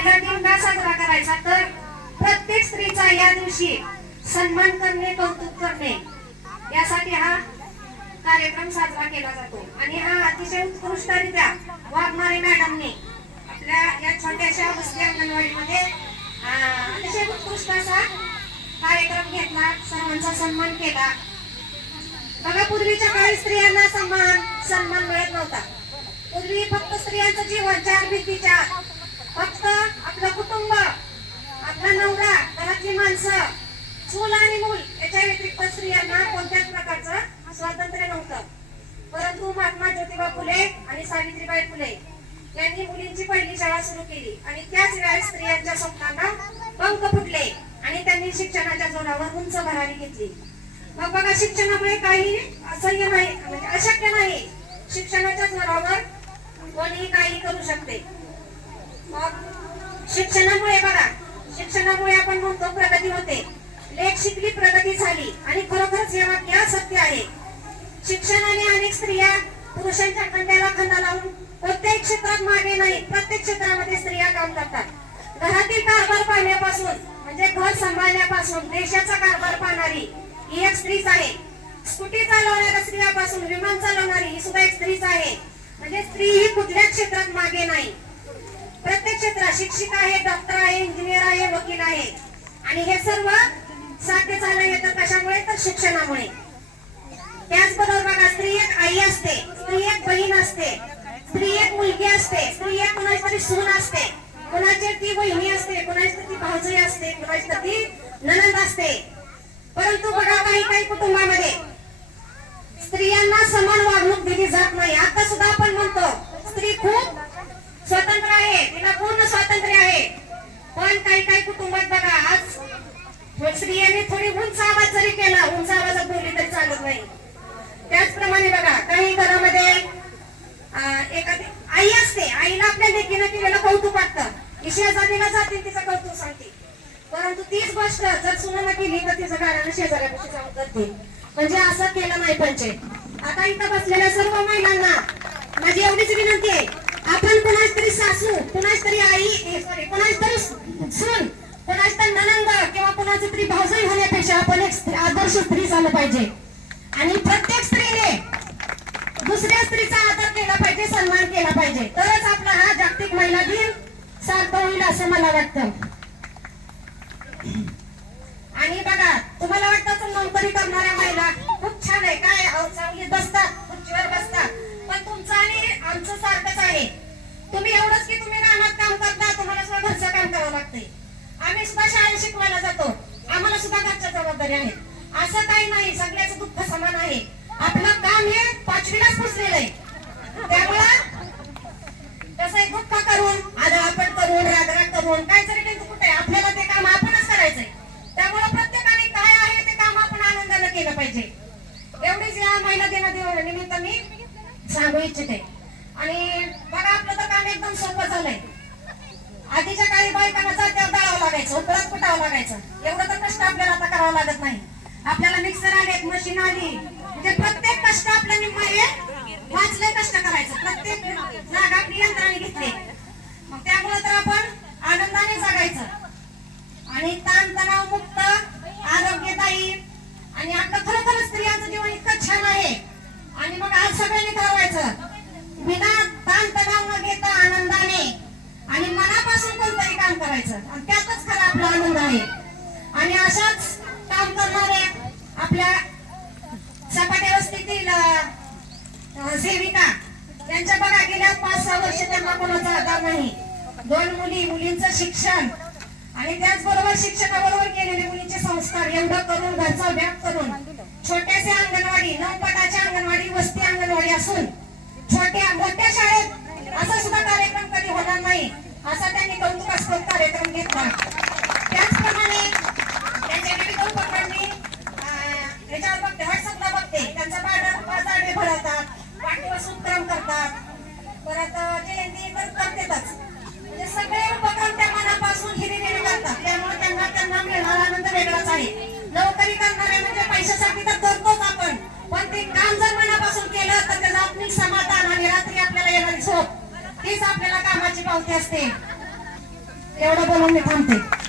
महिला दिन का साजरा करायचा तर प्रत्येक स्त्रीचा या दिवशी सन्मान करणे, कौतुक करणे यासाठी हा कार्यक्रम साजरा केला जातो. आणि हा अतिशय उत्कृष्टरित्या वाघमारे मॅडमने आपल्या या छोट्याशा वस्ती अंगणवाडीमध्ये अतिशय उत्कृष्ट असा कार्यक्रम घेतला, सर्वांचा सन्मान केला. बघा, पूर्वीच्या काळी स्त्रियांना सन्मान मिळत नव्हता. पूर्वी फक्त स्त्रियांचं जीवन चार भिंतीच्या, फक्त आपलं कुटुंब, आपला नवरा, घरातली माणसं, चूल आणि मूल याच्या व्यतिरिक्त स्त्रियांना कोणत्याच प्रकारचं स्वातंत्र्य नव्हतं. परंतु महात्मा ज्योतिबा फुले आणि सावित्रीबाई फुले यांनी मुलींची पहिली शाळा सुरू केली आणि त्याच वेळेस स्त्रियांच्या स्वप्नांना पंख फुटले आणि त्यांनी शिक्षणाच्या जोरावर उंच भरारी घेतली. मग बघा, शिक्षणामुळे काही असह्य नाही, म्हणजे अशक्य नाही. शिक्षणाच्या जोरावर कोणीही काही करू शकते. मग शिक्षणामुळे बघा, शिक्षणामुळे आपण म्हणतो प्रगती होते. लेख शिकली प्रगती झाली आणि खरोखरच हे वाक्य सत्य आहे. शिक्षणाने अनेक स्त्रिया पुरुषांच्या खांद्याला खांदा लावून कोणत्याही क्षेत्रात मागे नाही, प्रत्येक क्षेत्रामध्ये स्त्रिया काम करतात. घरातील कारभार पाहण्यापासून म्हणजे घर सांभाळण्यापासून देशाचा कारभार पाहणारी ही एक स्त्रीच आहे. स्कूटी चालवणाऱ्या स्त्रियापासून विमान चालवणारी ही सुद्धा एक स्त्रीच आहे. म्हणजे स्त्री ही कुठल्याच क्षेत्रात मागे नाही. प्रत्येक क्षेत्रात शिक्षिका आहे, डॉक्टर आहे, इंजिनियर आहे, वकील आहे. आणि हे सर्व साध्य झालं येतं कशामुळे तर शिक्षणामुळे. त्याचबरोबर बघा, स्त्री एक आई असते, स्त्री एक बहीण असते, स्त्री एक मुलगी असते, स्त्री एक कुणाची तरी सून असते, कुणाची ती बहिणी असते, कुणाची ती भाऊजी असते, कुणाची ती नणंद असते. परंतु बघा, काही कुटुंबामध्ये स्त्रियांना समान वागणूक दिली जात नाही. आता सुद्धा आपण म्हणतो स्त्री खूप स्वतंत्र आहे, तिला पूर्ण स्वातंत्र्य आहे. पण काही कुटुंबात बघा, आज स्त्रियांनी थोडी उंच आवाज जरी केला, उंच आवाजात बोलली तरी चालत नाही. त्याचप्रमाणे बघा, काही घरामध्ये एखादी आई असते, आईला आपल्या लेकीनं केलेलं कौतुक वाटतं, की शेजारीला जाते तिचं कौतुक सांगते. परंतु तीच गोष्ट जर सुनानं केली तर तिचं गाणं शेजाऱ्यापाशी जाऊन करते. म्हणजे असं केलं नाही पाहिजे. आता इथं बसलेल्या सर्व महिलांना माझी एवढीच विनंती आहे, आपण कुणाच तरी सासू, कुणाच तरी आई, कुणाच तरी सून, कुणाच तरी नणंद किंवा कुणाची तरी भाऊजाई होण्यापेक्षा आपण एक आदर्श स्त्री झालं पाहिजे. आणि प्रत्येक स्त्रीने दुसऱ्या स्त्रीचा आदर केला पाहिजे, सन्मान केला पाहिजे. तरच आपला हा जागतिक महिला दिन सार्थ होईल असं मला वाटतं. आणि बघा, तुम्हाला वाटतं नोकरी करणाऱ्या महिला खूप छान आहे, काय चांगली बसतात, खुर्चीवर बसतात. पण तुमचं आणि आमचं सारखंच आहे. तुम्ही एवढंच की तुम्ही रानात काम करता, तुम्हाला सुद्धा घरचं काम करावं लागतंय. आम्ही सुद्धा शाळेत शिकवायला जातो, आम्हाला सुद्धा घरच्या जबाबदारी आहेत. असं काही नाही, सगळ्याचं दुःख समान आहे. आपलं काम हे 5वीलाच पुसलेलं आहे. त्यामुळं तसं दुःख करून, आदळापट करून, रागराग करून काय तरी काही कुठे आहे, आपल्याला ते काम आपणच करायचंय. त्यामुळे प्रत्येकाने काय आहे ते काम आपण आनंदाने केलं पाहिजे. एवढीच या महिला दिनानिमित्त मी सांगू इच्छिते. आणि बघा, आपलं तर काम एकदम सोपं झालंय. आधीच्या काळी बायकांना जात्यावर दळावं लागायचं, उकळत कुटावं लागायचं. एवढं तर कष्ट आपल्याला आता करावं लागत नाही. आपल्याला मिक्सर आले, मशीन आली, म्हणजे प्रत्येक कष्ट आपल्याला वाचलंय कष्ट करायचं. प्रत्येक जागा आपली यंत्राने घेतली. मग त्यामुळे तर आपण आनंदाने जगायचं आणि ताणतणाव मुक्त, आरोग्यदायी. आणि आपलं खरोखर स्त्रियांचं जीवन इतकं छान आहे. आणि मग आज सगळ्यांनी ठरवायचं, बिना ताणतणाव न घेता आनंदाने आणि मनापासून कोणतरी काम करायचं, आणि त्यातच खरा आपला आनंद आहे. आणि अशाच काम करणारे आपल्या सपाट्या वस्तीतील सेविका, त्यांच्या बघा गेल्या 5-6 वर्ष त्यांना कोणाचा आधार नाही. 2 मुलींचं शिक्षण आणि त्याचबरोबर शिक्षणाबरोबर केलेले मुलींचे संस्कार एवढं करून, घरचा व्याप करून, छोट्याशा अंगणवाडी, 9 पटाच्या अंगणवाडी, वस्ती अंगणवाडी असून छोट्या मोठ्या शाळेत असा सुद्धा कार्यक्रम कधी होणार नाही, असा त्यांनी कौतुकास्पद कार्यक्रम घेतला. त्याचप्रमाणे त्यांच्या विविध उपक्रमांनी याच्यावर बघते, व्हॉट्सअपला बघते, त्यांचा बाजारडे भरवतात, वाढदिवस उपक्रम करतात, परत जयंती करतातच. म्हणजे सगळे उपक्रम त्या मनापासून हिरिरीने करतात. त्यामुळे त्यांना मिळणारा आनंद वेगळाच आहे. नोकरी करणारे म्हणजे पैशासाठी तर करतोच आपण, पण ते काम जर मनापासून केलं तर त्याचं आत्मिक समाधान आणि रात्री आपल्याला येणारी झोप, तीच आपल्याला कामाची पावती असते. एवढं बोलून मी थांबते.